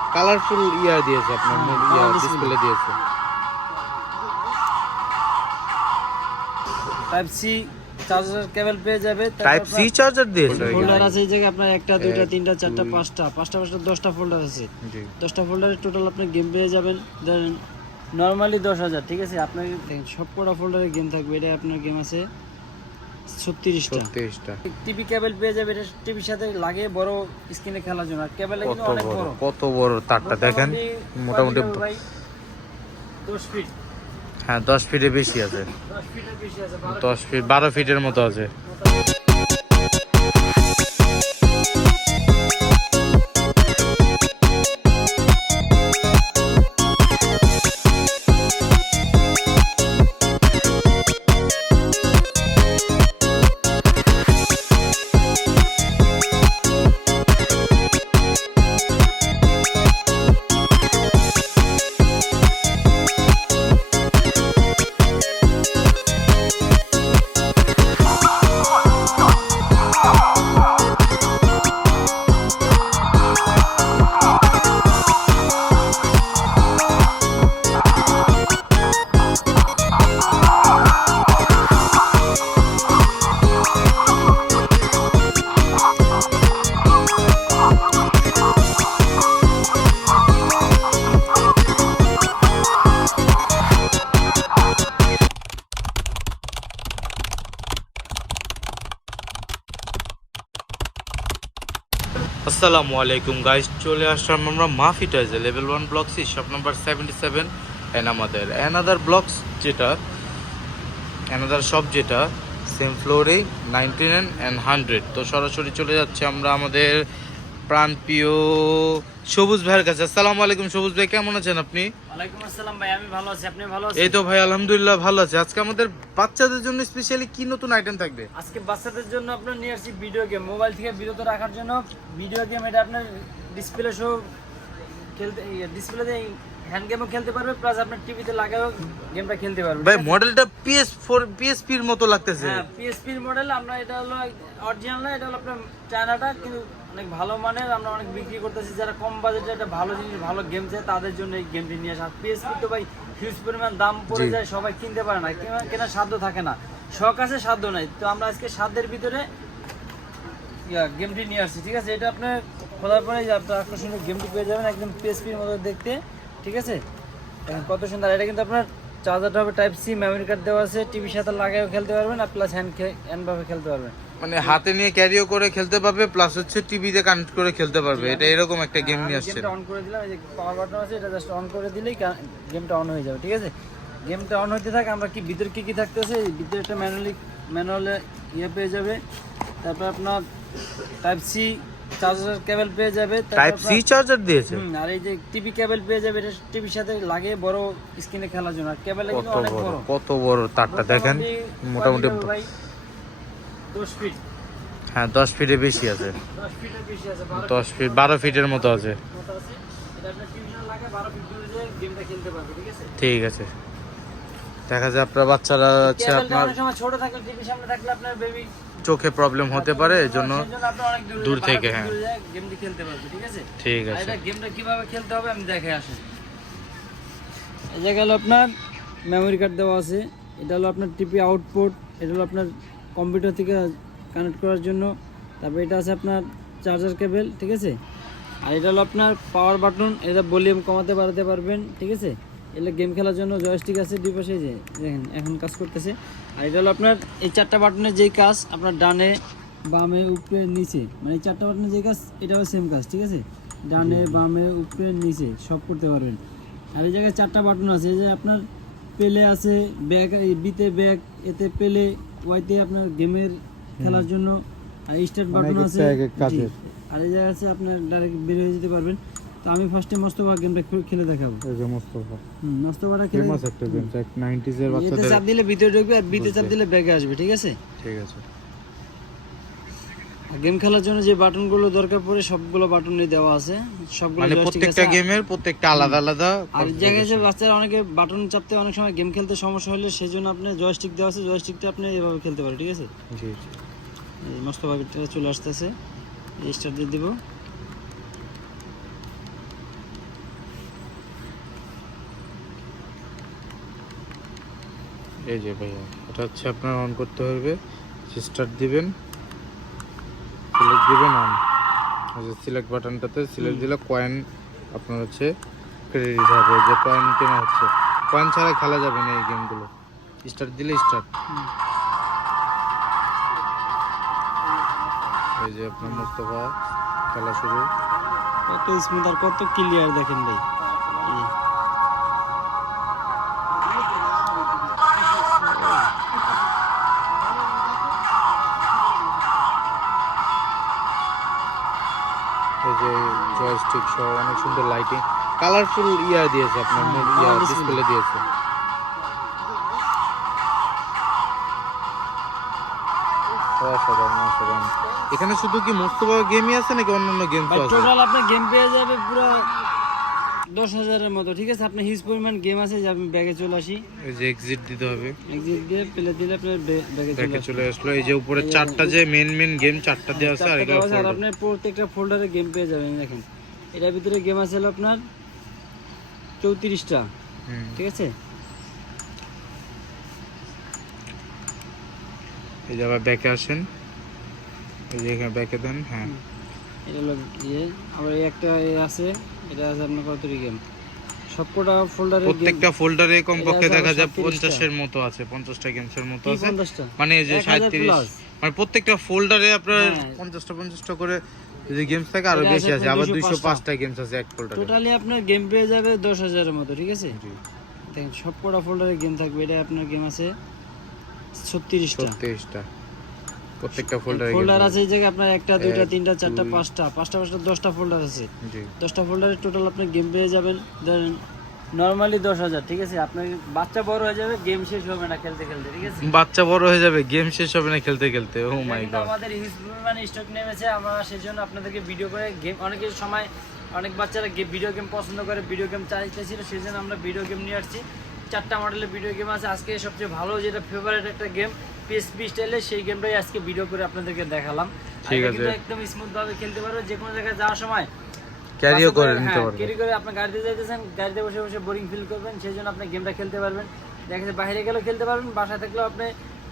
Colourful ইয়া দিয়েছে আপনার হ্যাঁ, ইয়া ডিসপ্লে দিয়েছে। টাইপ সি চার্জার কেবল পেয়ে যাবে টাইপ সি চার্জার দিয়েছে ফোল্ডার আছে এই জায়গায় আপনার একটা দুইটা তিনটা চারটা পাঁচটা পাঁচটা পাঁচটা দশটা ফোল্ডার আছে। জি। দশটা ফোল্ডারে টোটাল আপনি গেম পেয়ে যাবেন। ধরেন নর্মালি দশ হাজার ঠিক আছে? আপনার সব কটা ফোল্ডারে গেম থাকবে এটা আপনার গেম আছে। ছত্রিশটা। তেইশটা টিভি কেবল পেয়ে যাবে এটা টিভির সাথে লাগে বড় স্ক্রিনে খেলার জন্য। আর কেবল কত কিন্তু অনেক বড় কত বড় তারটা দেখেন মোটামুটি কয় ভাই দশ ফিট হ্যাঁ দশ ফিটে বেশি আছে। দশ ফিটের বেশি আছে বারো দশ ফিট বারো ফিটের মতো আছে। আসসালামু আলাইকুম গাইস চলে আসলাম আমরা মাফিটাইজে level one block C shop number seventy seven and আমাদের অ্যানাদার ব্লকস যেটা অ্যানাদার শপ যেটা সেম ফ্লোরে নাইনটি নাইন অ্যান্ড হান্ড্রেড তো সরাসরি চলে যাচ্ছে আমরা আমাদের প্রাণপ্রিয় সবুজ ভাইয়ের কাছে। আসসালামু আলাইকুম সবুজ ভাই কেমন আছেন আপনি? ওয়ালাইকুম আসসালাম ভাই আমি ভালো আছি। আপনি ভালো আছেন? এই তো ভাই আলহামদুলিল্লাহ ভালো আছে। আজকে আমাদের বাচ্চাদের জন্য স্পেশালি কি নতুন আইটেম থাকবে? আজকে বাচ্চাদের জন্য আপনার নিয়ে আসছি ভিডিও গেম মোবাইল থেকে বিরত রাখার জন্য ভিডিও গেম এটা আপনার ডিসপ্লে শো খেলতে ডিসপ্লেতে হ্যান্ড গেমও খেলতে পারবে প্লাস আপনার টিভিতে লাগাও গেমটা খেলতে পারবে। ভাই মডেলটা পিএস ফোর পিএসপির মতো লাগতেছে। হ্যাঁ পিএসপির মডেল আমরা এটা হলো অরিজিনাল না এটা হলো আপনার চায়নাটা কিন্তু অনেক ভালো মানের আমরা অনেক বিক্রি করতেছি। যারা কম বাজেটে একটা ভালো জিনিস ভালো গেম চায় তাদের জন্য এই গেমটি নিয়ে আসা। পিএসপি তো ভাই হিউজ পরিমাণ দাম পড়ে যায় সবাই কিনতে পারে না। কেনা- কেনার সাধ্য থাকে না। শখ আছে সাধ্য নাই। তো আমরা আজকে সাধ্যের ভিতরে ইয়া, গেমটি নিয়ে আসছি ঠিক আছে? এটা আপনার খোলার পরে আপনার আকর্ষণীয় গেমটি পেয়ে যাবেন একদম পিএসপির মতো দেখতে ঠিক আছে? কত সুন্দর। এটা কিন্তু আপনার চার্জারটা হবে টাইপ সি মেমরি কার্ড দেওয়া আছে টিভির সাথে লাগাইও খেলতে পারবেন আর প্লাস হ্যান্ড হ্যান্ডভাবে খেলতে পারবেন। মানে হাতে নিয়ে ক্যারিও করে খেলতে পারবে প্লাস হচ্ছে টিভিতে কানেক্ট করে খেলতে পারবে। এটা এরকম একটা গেম নিয়ে আসছে অন করে দিলাম এই যে পাওয়ার বাটন আছে এটা জাস্ট অন করে দিলেই গেমটা অন হয়ে যাবে ঠিক আছে? গেমটা অন হতে থাকে আমরা কি ভিতরে কি কি থাকতেছে ভিতরে একটা ম্যানুয়ালি ম্যানুয়ালে ইয়ে পেয়ে যাবে। তারপর আপনার টাইপ সি চার্জার কেবল পেয়ে যাবে টাইপ সি চার্জার দিয়েছে? আর এই যে টিভি কেবল পেয়ে যাবে এটা টিভির সাথে লাগে বড় স্ক্রিনে খেলার জন্য। আর কেবল কত কিন্তু অনেক বড় কত বড় তারটা দেখেন মোটামুটি ফিট হ্যাঁ দশ ফিটে বেশি আছে। দশ ফিটের বেশি আছে দশ ফিট বারো ফিটের মতো আছে। আছে। ঠিক আছে? দেখা যায় আপনার বাচ্চারা হচ্ছে আপনার ছোট থাকলে টিভির সামনে থাকলে আপনার বেবি চোখে প্রবলেম হতে পারে জন্য দূরে থেকে, হ্যাঁ। গেমটি খেলতে পারবে ঠিক আছে? ঠিক আছে। এটা গেমটা কীভাবে খেলতে হবে আমি দেখে আসি। এই জায়গা হলো আপনার মেমরি কার্ড দেওয়া আছে এটা হলো আপনার টিপি আউটপুট এটা হলো আপনার কম্পিউটার থেকে কানেক্ট করার জন্য। তারপর এটা আছে আপনার চার্জার কেবেল ঠিক আছে? আর এটা হলো আপনার পাওয়ার বাটন এটা ভলিউম কমাতে বাড়াতে পারবেন ঠিক আছে? এটা গেম খেলার জন্য জয়স্টিক আছে দুই পাশে যে দেখেন এখন কাজ করতেছে। আর এটা হলো আপনার এই চারটা বাটনের যেই কাজ আপনার ডানে বামে উপরে নিচে। মানে এই চারটা বাটনের যেই কাজ এটাও সেম কাজ ঠিক আছে? ডানে বামে উপরে নিচে সব করতে পারবেন। আর এই জায়গায় চারটা বাটন আছে এই যে আপনার পেলে আছে ব্যাগ বিতে ব্যাগ এতে পেলে ওয়াইতে আপনার গেমের খেলার জন্য আর স্টার্ট বাটন আছে। আর এই জায়গা আছে আপনার ডাইরেক্ট বের হয়ে যেতে পারবেন। তো আমি ফার্স্টে মস্তবা গেমটা খেলে দেখাবো। হুম মস্তবাটা খেলে এতে চাপ দিলে ভিতরে ঢুকবে আর বিতে চাপ দিলে ব্যাগে আসবে ঠিক আছে? ঠিক আছে। গেম খেলার জন্য যে বাটনগুলো দরকার পড়ে সবগুলো বাটনই দেওয়া আছে। সবগুলো মানে প্রত্যেকটা গেমের প্রত্যেকটা আলাদা আলাদা আর জায়গায় যে বাচ্চারা অনেকে বাটন চাপতে অনেক সময় গেম খেলতে সমস্যা হলে সেই জন্য আপনি জয়স্টিক দেওয়া আছে। জয়স্টিকটা আপনি এভাবে খেলতে পারেন ঠিক আছে? জি জি। মোস্তফা বিটটা চলে আসতেছে। স্টার্ট দিয়ে দেবো। এই যে ভাইয়া এটা হচ্ছে আপনার অন করতে হবে। স্টার্ট দিবেন সিলেক্ট দিবেন অন সিলেক্ট বাটনটাতে সিলেক্ট দিলে কয়েন আপনার হচ্ছে ক্রেডিট হবে। যে কয়েন কেনা হচ্ছে কয়েন ছাড়া খেলা যাবে না এই গেমগুলো স্টার্ট দিলে স্টার্ট এই যে আপনার মোস্তফা খেলা শুরু। কত স্মুথ আর কত ক্লিয়ার দেখেন ভাই। জয়স্টিক সহ অনেক সুন্দর লাইটিং কালারফুল ইয়া দিয়েছে আপনার মূল ইয়া ডিসপ্লে দিয়েছে। অসাধারণ অসাধারণ। এখানে শুধু কি মোস্তফা গেমই আছে নাকি অন্যান্য গেম আছে? টোটাল আপনার গেম পেয়ে যাবে পুরো দশ হাজারের মতো ঠিক আছে? আপনার হিউজ পরিমাণ গেম আছে যে আমি ব্যাগে চলে আসি। এই যে এক্সিট দিতে হবে। এক্সিট দিয়ে প্লে দিলে আপনার ব্যাগে চলে আসলো। এই যে উপরে চারটা যে মেন মেন গেম চারটা দেওয়া আছে আর এগুলো। আপনার প্রত্যেকটা ফোল্ডারে গেম পেয়ে যাবেন দেখেন। এটার ভিতরে গেম আছে হলো আপনার চৌত্রিশটা। ঠিক আছে? এই যে আবার ব্যাকে আসেন। এই যে এখানে ব্যাকে দেন হ্যাঁ। এটা হলো ইয়ে। আবার এই একটা এ আছে এটা আছে আপনার কতটি গেম সবকটা ফোল্ডারে প্রত্যেকটা ফোল্ডারে কমপক্ষে দেখা যায় 37। পঞ্চাশের মতো আছে পঞ্চাশটা গেমসের মতো আছে। মানে এই যে 1000 সাঁত্রিশ plus। মানে প্রত্যেকটা ফোল্ডারে আপনার হ্যাঁ। পঞ্চাশটা পঞ্চাশটা করে যদি গেমস থাকে আরও বেশি আছে আবার দুইশো পাঁচটা গেমস আছে এক ফোল্ডারে টোটালি আপনার গেম পেয়ে যাবে দশ হাজারের মতো ঠিক আছে? দেখেন সবকটা ফোল্ডারে গেম থাকবে। এটা আপনার গেম আছে ছত্রিশটা। ছত্রিশটা। প্রত্যেকটা ফোল্ডারে ফোল্ডার আছে এই জায়গায় আপনার একটা দুইটা তিনটা চারটা পাঁচটা। পাঁচটা পাঁচটা দশটা ফোল্ডার আছে। দশটা ফোল্ডারে টোটাল আপনি গেম পেয়ে যাবেন। ধরেন নর্মালি দশ হাজার ঠিক আছে? আপনার বাচ্চা বড় হয়ে যাবে গেম শেষ হবে না খেলতে খেলতে ঠিক আছে? বাচ্চা বড় হয়ে যাবে গেম শেষ হবে না খেলতে খেলতে ও মাই গড আমাদের হিউজ পরিমাণে স্টক নেমেছে আমরা সেজন্য আপনাদেরকে ভিডিও করে গেম অনেকের সময় অনেক বাচ্চারা ভিডিও গেম পছন্দ করে ভিডিও গেম চাইতেছিল সেই জন্য আমরা ভিডিও গেম নিয়ে আসছি। চারটা মডেলের ভিডিও গেম আছে। আজকে সবচেয়ে ভালো যেটা ফেভারিট একটা গেম পিএসপি স্টাইলে সেই গেমটাই আজকে ভিডিও করে আপনাদেরকে দেখালাম। ঠিক আছে। একদম স্মুথ ভাবে খেলতে পারবে যে কোনো জায়গায় যাওয়ার সময়। ক্যারিও করে নিতে হ্যাঁ, পারবে ক্যারি করে আপনার গাড়িতে যাইতেছেন গাড়িতে বসে বসে বোরিং ফিল করবেন সেই জন্য আপনি গেমটা খেলতে পারবেন। দেখা যাচ্ছে বাইরে গেলেও খেলতে পারবেন বাসায় থাকলেও আপনি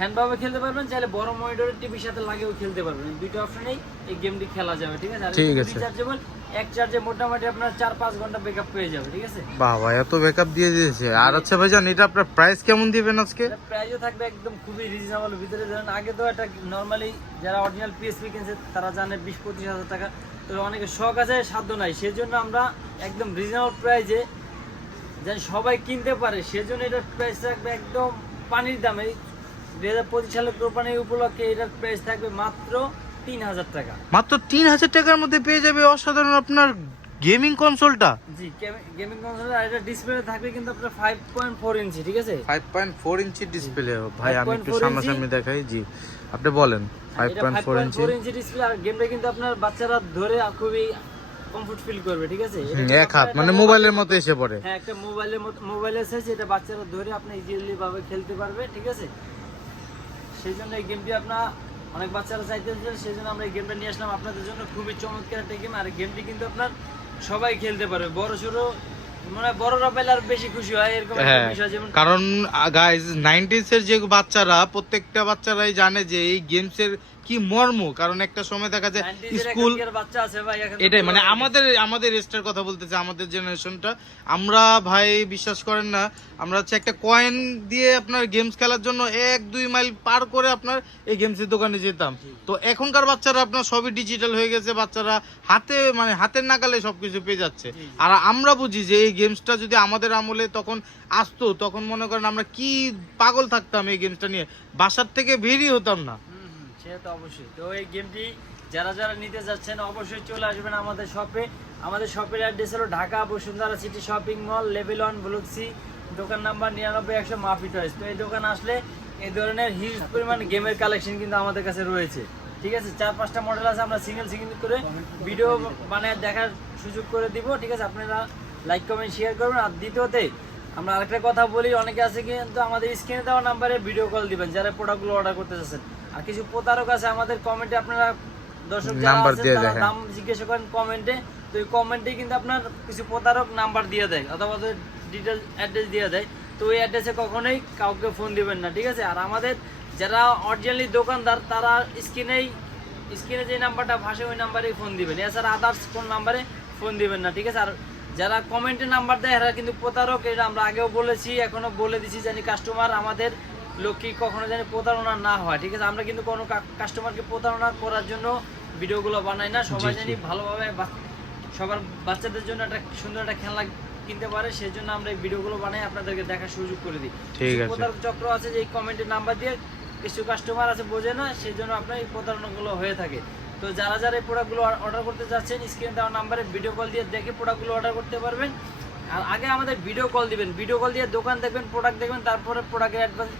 হ্যান্ডভাবে খেলতে পারবেন চাইলে বড় মনিটরের টিভির সাথে লাগিয়েও খেলতে পারবেন। দুইটা অপশনেই এই গেমটি খেলা যাবে ঠিক আছে? ঠিক আছে। রিচার্জেবল এক চার্জে মোটামুটি আপনার চার পাঁচ ঘণ্টা ব্যাকআপ পেয়ে যাবে ঠিক আছে? বাবা এত ব্যাকআপ দিয়ে দিয়েছে। আর আচ্ছা ভাইজান এটা আপনার প্রাইস কেমন দিবেন আজকে? এটা প্রাইসও থাকবে একদম খুবই রিজনেবল ভিতরে ধরেন আগে তো একটা নর্মালি যারা অরিজিনাল পিএসপি কিনছে তারা জানে বিশ পঁচিশ হাজার টাকা। অনেকে শখ আছে, সাধ্য নাই। সেজন্য আমরা একদম রিজনেবল প্রাইজে যেন সবাই কিনতে পারে, সেজন্য এটার প্রাইস থাকবে একদম পানির দামে। দু হাজার পঁচিশ সালের কোরবানি উপলক্ষে এটার প্রাইস থাকবে মাত্র তিন হাজার টাকা। মাত্র তিন হাজার টাকার মধ্যে পেয়ে যাবে অসাধারণ আপনার গেমিং কনসোলটা? জি গেমিং কনসোল আর এটা ডিসপ্লে থাকবে কিন্তু আপনার ফাইভ পয়েন্ট ফোর ইঞ্চি ঠিক আছে? ফাইভ পয়েন্ট ফোর ইঞ্চি ডিসপ্লে ভাই আমি একটু 5.4 সামনাসামনি দেখাই জি। আপনি বলেন ফাইভ এটা পয়েন্ট ফাইভ ফোর পয়েন্ট ইঞ্চি ফোর ইঞ্চি? ডিসপ্লে আর গেমটা কিন্তু আপনার বাচ্চারা ধরে খুবই কমফোর্ট ফিল করবে ঠিক আছে? এক হাত মানে মোবাইলের মতো এসে পড়ে। হ্যাঁ একটা মোবাইলের মতো মোবাইলের সাইজ এটা বাচ্চারা ধরে আপনি ইজিলি ভাবে খেলতে পারবে ঠিক আছে? সেই জন্য এই গেমটি আপনার অনেক বাচ্চারা চাইতেছে সেই জন্য আমরা এই গেমটা নিয়ে আসলাম। আপনাদের জন্য খুবই চমৎকার একটা গেম আর গেমটি কিন্তু আপনার সবাই খেলতে পারবে। বড় ছোট মনে বড়রা পেলে আর বেশি খুশি হয় কারণ গাইজ নাইনটিস এর যে বাচ্চারা প্রত্যেকটা বাচ্চারাই জানে যে এই গেমস এর কি মর্ম? কারণ একটা সময় দেখা যায় স্কুল এটাই মানে আমাদের আমাদের এজটার কথা বলতেছে আমাদের জেনারেশনটা আমরা ভাই বিশ্বাস করেন না আমরা হচ্ছে একটা কয়েন দিয়ে আপনার গেমস খেলার জন্য এক দুই মাইল পার করে আপনার এই গেমসের দোকানে যেতাম। তো এখনকার বাচ্চারা আপনার সবই ডিজিটাল হয়ে গেছে বাচ্চারা হাতে মানে হাতের নাগালে সবকিছু পেয়ে যাচ্ছে। আর আমরা বুঝি যে এই গেমসটা যদি আমাদের আমলে তখন আসতো তখন মনে করেন আমরা কি পাগল থাকতাম এই গেমসটা নিয়ে। বাসার থেকে বেরিয়ে হতাম না। সে তো অবশ্যই। তো এই গেমটি যারা যারা নিতে যাচ্ছেন অবশ্যই চলে আসবেন আমাদের শপে আমাদের শপের অ্যাড্রেস হলো Dhaka Bashundhara city shopping mall level one block C দোকান নাম্বার নিরানব্বই একশো মাফি টয়েস তো এই দোকান আসলে এই ধরনের হিউজ পরিমাণ গেমের কালেকশন কিন্তু আমাদের কাছে রয়েছে। ঠিক আছে? চার পাঁচটা মডেল আছে, আমরা সিঙ্গেল সিঙ্গেল করে ভিডিও মানে দেখার সুযোগ করে দিব। ঠিক আছে? আপনারা লাইক কমেন্ট শেয়ার করবেন। আর দ্বিতীয়তে আমরা আরেকটা কথা বলি অনেকে আছে কিন্তু আমাদের স্ক্রিনে দেওয়া নাম্বারে ভিডিও কল দিবেন যারা প্রোডাক্টগুলো অর্ডার করতে চাচ্ছেন। আর কিছু প্রতারক আছে আমাদের কমেন্টে আপনারা দর্শক যারা নাম্বার আছেন দিয়ে তারা দাম জিজ্ঞাসা করেন কমেন্টে তো এই কমেন্টে কিন্তু আপনার কিছু প্রতারক নাম্বার দিয়ে দেয় অথবা ডিটেল অ্যাড্রেস দিয়ে দেয়। তো ওই অ্যাড্রেসে কখনোই কাউকে ফোন দিবেন না ঠিক আছে? আর আমাদের যারা অরিজিনালি দোকানদার তারা স্ক্রিনেই স্ক্রিনে যে নাম্বারটা ভাসে ওই নাম্বারেই ফোন দিবেন। এছাড়া আদার্স কোন নাম্বারে ফোন দিবেন না ঠিক আছে? আর যারা কমেন্টে নাম্বার দেয় এরা কিন্তু প্রতারক। এটা আমরা আগেও বলেছি এখনও বলে দিছি জানি কাস্টমার আমাদের লক্ষ্মী কখনো জানি প্রতারণা না হয়। ঠিক আছে আমরা কিন্তু কোনো কাস্টমারকে প্রতারণা করার জন্য ভিডিওগুলো বানাই না। সবাই। জানি ভালোভাবে সবার বাচ্চাদের জন্য একটা সুন্দর একটা খেলনা কিনতে পারে সেই জন্য আমরা এই ভিডিওগুলো বানাই আপনাদেরকে দেখার সুযোগ করে দিই। প্রতারক চক্র আছে যে এই কমেন্টের নাম্বার দিয়ে কিছু কাস্টমার আছে বোঝে না সেই জন্য আপনার এই প্রতারণাগুলো হয়ে থাকে। তো যারা যারা এই প্রোডাক্টগুলো অর্ডার করতে যাচ্ছেন স্ক্রিনে দেওয়া নাম্বারে ভিডিও কল দিয়ে দেখে প্রোডাক্টগুলো অর্ডার করতে পারবেন। আর আগে আমাদের ভিডিও কল দিবেন। ভিডিও কল দিয়ে দোকান দেখবেন প্রোডাক্ট দেখবেন তারপরে প্রোডাক্টের অ্যাডভান্স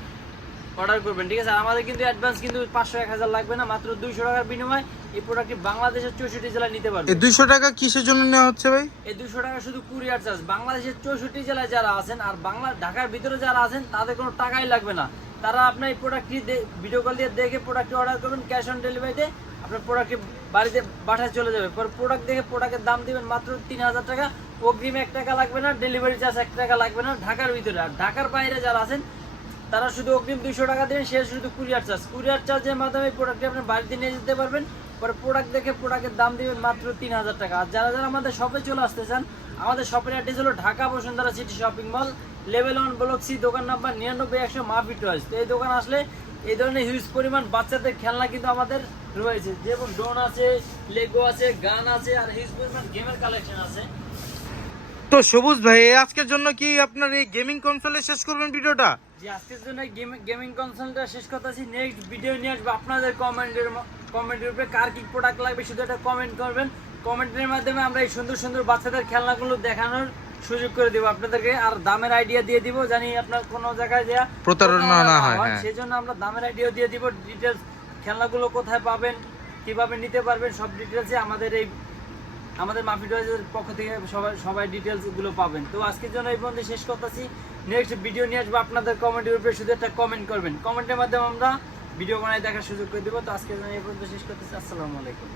অর্ডার করবেন ঠিক আছে? আর আমাদের কিন্তু অ্যাডভান্স কিন্তু পাঁচশো এক হাজার লাগবে না মাত্র দুইশো টাকার বিনিময়ে এই প্রোডাক্টটি বাংলাদেশের চৌষট্টি জেলায় নিতে পারবেন। এই দুইশো টাকা কিসের জন্য নেওয়া হচ্ছে ভাই? এই দুশো টাকা শুধু কুরিয়ার চার্জ বাংলাদেশের চৌষট্টি জেলায় যারা আছেন আর বাংলা ঢাকার ভিতরে যারা আছেন তাদের কোনো টাকাই লাগবে না। তারা আপনার এই প্রোডাক্টটি ভিডিও কল দিয়ে দেখে প্রোডাক্টটি অর্ডার করবেন ক্যাশ অন ডেলিভারিতে আপনার প্রোডাক্টটি বাড়িতে বাসায় চলে যাবে। পরে প্রোডাক্ট দেখে প্রোডাক্টের দাম দিবেন মাত্র তিন হাজার টাকা। অগ্রিম এক টাকা লাগবে না ডেলিভারি চার্জ এক টাকা লাগবে না ঢাকার ভিতরে। আর ঢাকার বাইরে যারা আছেন, তারা শুধু অগ্রিম দুইশো টাকা দেবেন, সে শুধু কুরিয়ার চার্জ কুরিয়ার চার্জের মাধ্যমে প্রোডাক্টটি আপনার বাড়িতে নিয়ে যেতে পারবেন। পরে প্রোডাক্ট দেখে প্রোডাক্টের দাম দিবেন মাত্র তিন হাজার টাকা। আর যারা যারা আমাদের শপে চলে আসতে চান, আমাদের শপের অ্যাড্রেস হলো Dhaka Bashundhara city shopping mall level one block C দোকান নাম্বার নিরানব্বই একশো টয়েস তো এই দোকান আসলে এই ধরনের হিউজ পরিমাণ বাচ্চাদের খেলনা কিন্তু আমাদের রয়েছে। যেমন ড্রোন আছে লেগো আছে গান আছে আর হিউজ পরিমাণ গেমের কালেকশন আছে। তো সবুজ ভাই আজকের জন্য কি আপনার এই গেমিং কনসোলে শেষ করবেন ভিডিওটা? যে আজকের জন্য গেমিং কনসোলটা শেষ কথা আছি নেক্সট ভিডিও নিয়ে আসব আপনাদের কমেন্টের কমেন্টের উপরে। কার কি প্রোডাক্ট লাগবে শুধু একটা কমেন্ট করবেন। কমেন্টের মাধ্যমে আমরা এই সুন্দর সুন্দর বাচ্চাদের খেলনাগুলো দেখানোর সুযোগ করে দিব আপনাদেরকে আর দামের আইডিয়া দিয়ে দিব জানি আপনার কোনো জায়গায় দেয়া প্রতারণা না হয়, হ্যাঁ। সেই জন্য আমরা দামের আইডিয়া দিয়ে দিব ডিটেলস খেলনাগুলো কোথায় পাবেন কীভাবে নিতে পারবেন সব ডিটেলসে আমাদের এই আমাদের মাফি টয়েজের পক্ষ থেকে সবাই সবাই ডিটেলসগুলো পাবেন। তো আজকের জন্য এই পর্যন্ত শেষ করতেছি। নেক্সট ভিডিও নিয়ে আসব আপনাদের কমেন্টের উপরে শুধু একটা কমেন্ট করবেন। কমেন্টের মাধ্যমে আমরা ভিডিও বানাই দেখার সুযোগ করে দিব। তো আজকের জন্য এই পর্যন্ত শেষ করতেছি। আসসালামু আলাইকুম।